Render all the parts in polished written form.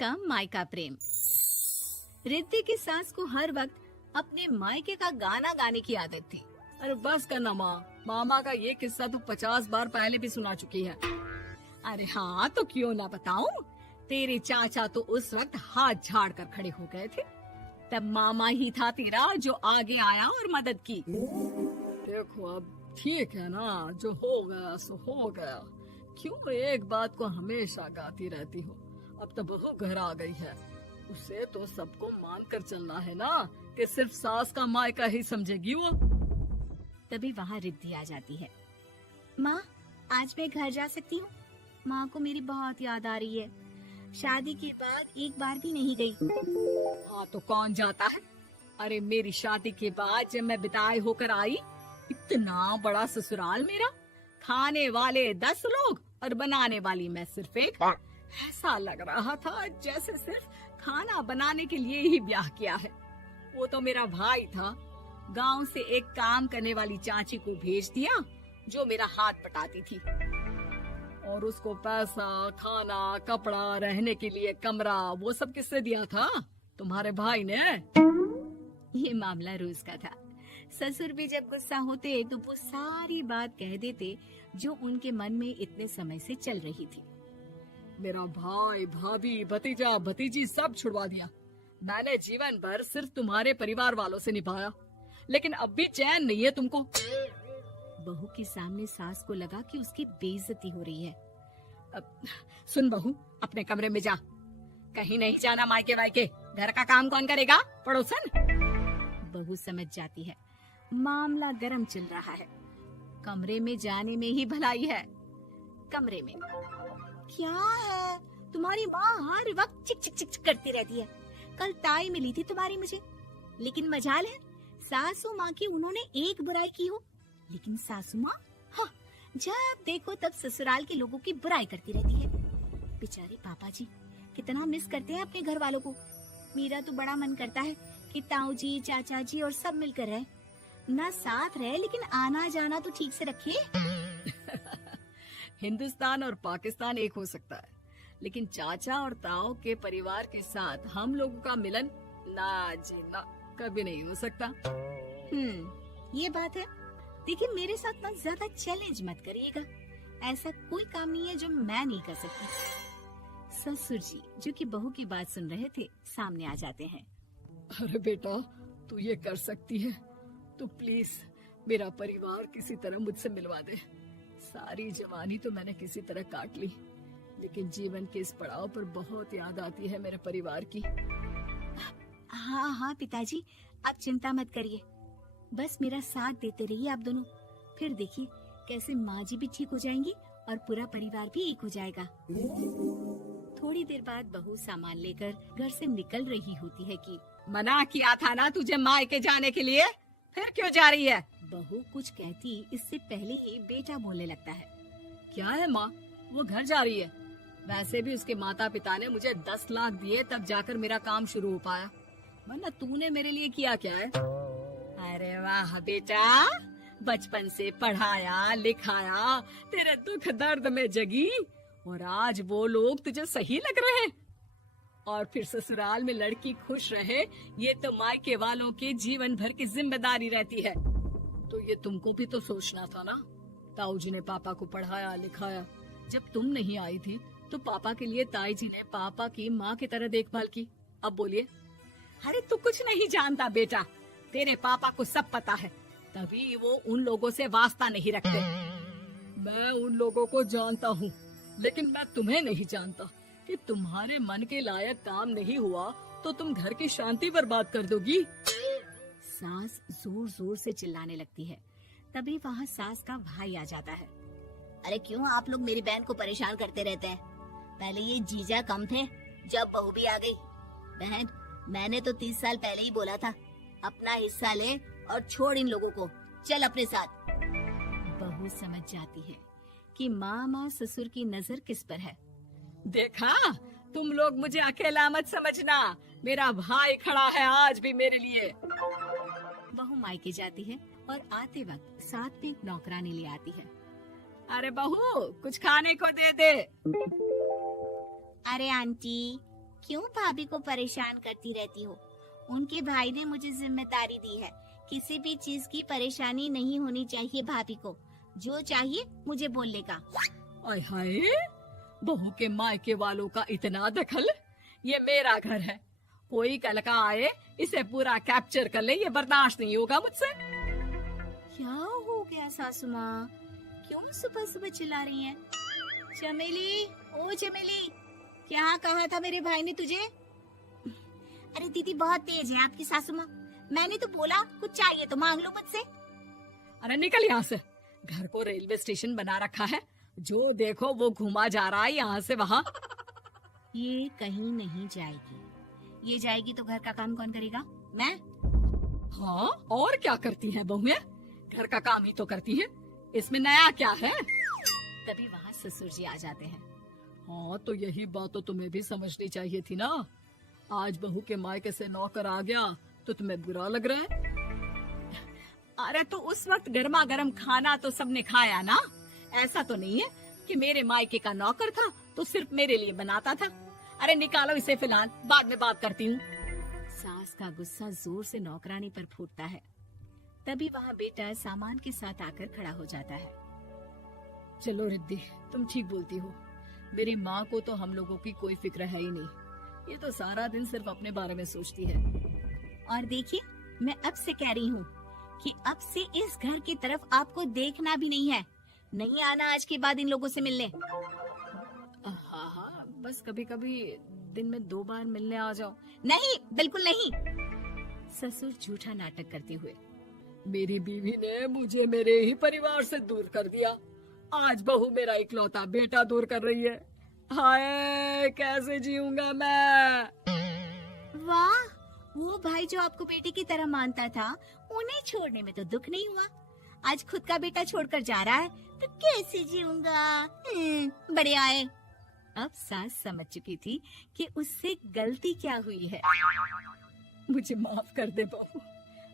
का मायका प्रेम। रिद्धि की सास को हर वक्त अपने मायके का गाना गाने की आदत थी। अरे बस करना माँ, मामा का ये किस्सा तू 50 बार पहले भी सुना चुकी है। अरे हाँ, तो क्यों ना बताऊं। तेरे चाचा तो उस वक्त हाथ झाड़ कर खड़े हो गए थे। तब मामा ही था तेरा जो आगे आया और मदद की। देखो अब ठीक है ना, जो हो गया सो हो गया। क्यों एक बात को हमेशा गाती रहती हो। अब तो बहू घर आ गई है, उसे तो सबको मान कर चलना है ना, कि सिर्फ सास का मायका ही समझेगी वो। तभी वहाँ रिद्धि आ जाती है। माँ, आज मैं घर जा सकती हूँ? माँ को मेरी बहुत याद आ रही है। शादी के बाद एक बार भी नहीं गई। हाँ तो कौन जाता है। अरे मेरी शादी के बाद जब मैं विदाई होकर आई, इतना बड़ा ससुराल मेरा, खाने वाले 10 लोग और बनाने वाली मैं सिर्फ एक। ऐसा लग रहा था जैसे सिर्फ खाना बनाने के लिए ही ब्याह किया है। वो तो मेरा भाई था, गांव से एक काम करने वाली चाची को भेज दिया जो मेरा हाथ पटाती थी, और उसको पैसा, खाना, कपड़ा, रहने के लिए कमरा, वो सब किसने दिया था? तुम्हारे भाई ने। ये मामला रोज का था। ससुर भी जब गुस्सा होते तो वो सारी बात कह देते जो उनके मन में इतने समय से चल रही थी। मेरा भाई, भाभी, भतीजा, भतीजी सब छुड़वा दिया। मैंने जीवन भर सिर्फ तुम्हारे परिवार वालों से निभाया, लेकिन अब भी चैन नहीं है तुमको। बहू के सामने सास को लगा कि उसकी बेइज्जती हो रही है। अब सुन बहू, अपने कमरे में जा, कहीं नहीं जाना मायके वायके। घर का काम कौन करेगा? पड़ोसन। बहू समझ जाती है मामला गर्म चल रहा है। कमरे में जाने में ही भलाई है। कमरे में क्या है? तुम्हारी माँ हर वक्त चिक चिक चिक करती रहती है। कल ताई मिली थी तुम्हारी मुझे, लेकिन मजाल है सासू माँ की उन्होंने एक बुराई की हो, लेकिन सासू माँ हाँ, जब देखो तब ससुराल के लोगों की बुराई करती रहती है। बेचारे पापा जी कितना मिस करते हैं अपने घर वालों को। मेरा तो बड़ा मन करता है कि ताऊ जी, चाचा जी और सब मिलकर रहे, ना साथ रहे लेकिन आना जाना तो ठीक से रखे। हिंदुस्तान और पाकिस्तान एक हो सकता है, लेकिन चाचा और ताऊ के परिवार के साथ हम लोगों का मिलन ना जी ना, कभी नहीं हो सकता। ये बात है। देखिए मेरे साथ ना ज्यादा चैलेंज मत करिएगा। ऐसा कोई काम नहीं है जो मैं नहीं कर सकती। ससुर जी जो कि बहू की बात सुन रहे थे सामने आ जाते हैं। अरे बेटा, तू ये कर सकती है तो प्लीज मेरा परिवार किसी तरह मुझसे मिलवा दे। सारी जवानी तो मैंने किसी तरह काट ली, लेकिन जीवन के इस पड़ाव पर बहुत याद आती है मेरे परिवार की। हाँ हाँ पिताजी, आप चिंता मत करिए, बस मेरा साथ देते रहिए आप दोनों। फिर देखिए कैसे माँ जी भी ठीक हो जाएंगी और पूरा परिवार भी एक हो जाएगा। थोड़ी देर बाद बहू सामान लेकर घर से निकल रही होती है कि मना किया था ना तुझे मायके जाने के लिए, फिर क्यों जा रही है? बहू कुछ कहती इससे पहले ही बेटा बोलने लगता है। क्या है माँ, वो घर जा रही है। वैसे भी उसके माता पिता ने मुझे 10 लाख दिए तब जाकर मेरा काम शुरू हो पाया, वरना तूने मेरे लिए किया क्या है? अरे वाह बेटा, बचपन से पढ़ाया लिखाया, तेरे दुख दर्द में जगी, और आज वो लोग तुझे सही लग रहे हैं। और फिर ससुराल में लड़की खुश रहे, ये तो मायके वालों की जीवन भर की जिम्मेदारी रहती है। तो ये तुमको भी तो सोचना था ना। ताऊ जी ने पापा को पढ़ाया लिखाया, जब तुम नहीं आई थी तो पापा के लिए ताई जी ने पापा की माँ की तरह देखभाल की। अब बोलिए। अरे तू कुछ नहीं जानता बेटा, तेरे पापा को सब पता है, तभी वो उन लोगों से वास्ता नहीं रखते। मैं उन लोगों को जानता हूँ, लेकिन मैं तुम्हें नहीं जानता कि तुम्हारे मन के लायक काम नहीं हुआ तो तुम घर की शांति बर्बाद कर दोगी। सास जोर जोर से चिल्लाने लगती है। तभी वहाँ सास का भाई आ जाता है। अरे क्यों आप लोग मेरी बहन को परेशान करते रहते हैं? पहले ये जीजा कम थे, जब बहू भी आ गई। बहन, मैंने तो 30 साल पहले ही बोला था, अपना हिस्सा ले और छोड़ इन लोगों को, चल अपने साथ। बहू समझ जाती है कि मामा ससुर की नजर किस पर है। देखा, तुम लोग मुझे अकेला मत समझना, मेरा भाई खड़ा है आज भी मेरे लिए। बहू मायके जाती है और आते वक्त साथ में नौकरानी ले आती है। अरे बहू, कुछ खाने को दे दे। अरे आंटी, क्यों भाभी को परेशान करती रहती हो? उनके भाई ने मुझे जिम्मेदारी दी है। किसी भी चीज की परेशानी नहीं होनी चाहिए भाभी को। जो चाहिए मुझे बोलने का। आय हाय, बहू के मायके वालों का इतना दखल। ये मेरा घर है, कोई कल का आए इसे पूरा कैप्चर कर ले, ये बर्दाश्त नहीं होगा मुझसे। क्या हो गया सासू माँ? क्यों सुबह सुबह चिल्ला रही हैं? चमेली, ओ चमेली, क्या कहा था मेरे भाई ने तुझे? अरे दीदी बहुत तेज है आपकी सासू माँ। मैंने तो बोला कुछ चाहिए तो मांग लो मुझसे। अरे निकल यहाँ से, घर को रेलवे स्टेशन बना रखा है, जो देखो वो घुमा जा रहा है यहाँ से वहाँ। ये कहीं नहीं जाएगी। ये जाएगी तो घर का काम कौन करेगा? मैं। हाँ, और क्या करती है बहुएं? घर का काम ही तो करती है, इसमें नया क्या है? तभी वहाँ ससुर जी आ जाते हैं। हाँ, तो यही बात तो तुम्हें भी समझनी चाहिए थी ना। आज बहू के मायके से नौकर आ गया तो तुम्हें बुरा लग रहा है? अरे तो उस वक्त गर्मा गर्म खाना तो सबने खाया ना। ऐसा तो नहीं है कि मेरे मायके का नौकर था तो सिर्फ मेरे लिए बनाता था। अरे निकालो इसे, फिलहाल बाद में बात करती हूँ। सास का गुस्सा जोर से नौकरानी पर फूटता है। तभी वहाँ बेटा सामान के साथ आकर खड़ा हो जाता है। चलो रिद्धि, तुम ठीक बोलती हो। मेरी माँ को तो हम लोगों की कोई फिक्र है ही नहीं, ये तो सारा दिन सिर्फ अपने बारे में सोचती है। और देखिए, मैं अब से कह रही हूँ कि अब से इस घर की तरफ आपको देखना भी नहीं है। नहीं आना आज के बाद इन लोगों से मिलने। हाँ हाँ, बस कभी कभी दिन में 2 बार मिलने आ जाओ। नहीं, बिल्कुल नहीं। ससुर झूठा नाटक करते हुए। मेरी बीवी ने मुझे मेरे ही परिवार से दूर कर दिया, आज बहू मेरा इकलौता बेटा दूर कर रही है। हाय, कैसे जीऊंगा मैं? वाह, वो भाई जो आपको बेटे की तरह मानता था, उन्हें छोड़ने में तो दुख नहीं हुआ। आज खुद का बेटा छोड़कर जा रहा है तो कैसे जीऊंगा? बड़े आए। अब सास समझ चुकी थी कि उससे गलती क्या हुई है। मुझे माफ कर दे बहू,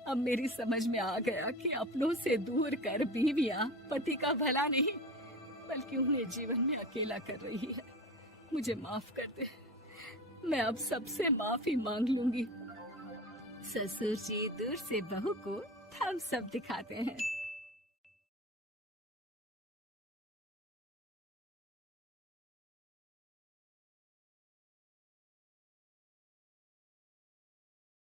अब मेरी समझ में आ गया कि अपनों से दूर कर बीवियां पति का भला नहीं बल्कि उन्हें जीवन में अकेला कर रही है। मुझे माफ कर दे, मैं अब सबसे माफी मांग लूंगी। ससुर जी दूर से बहू को थम्स अप दिखाते हैं।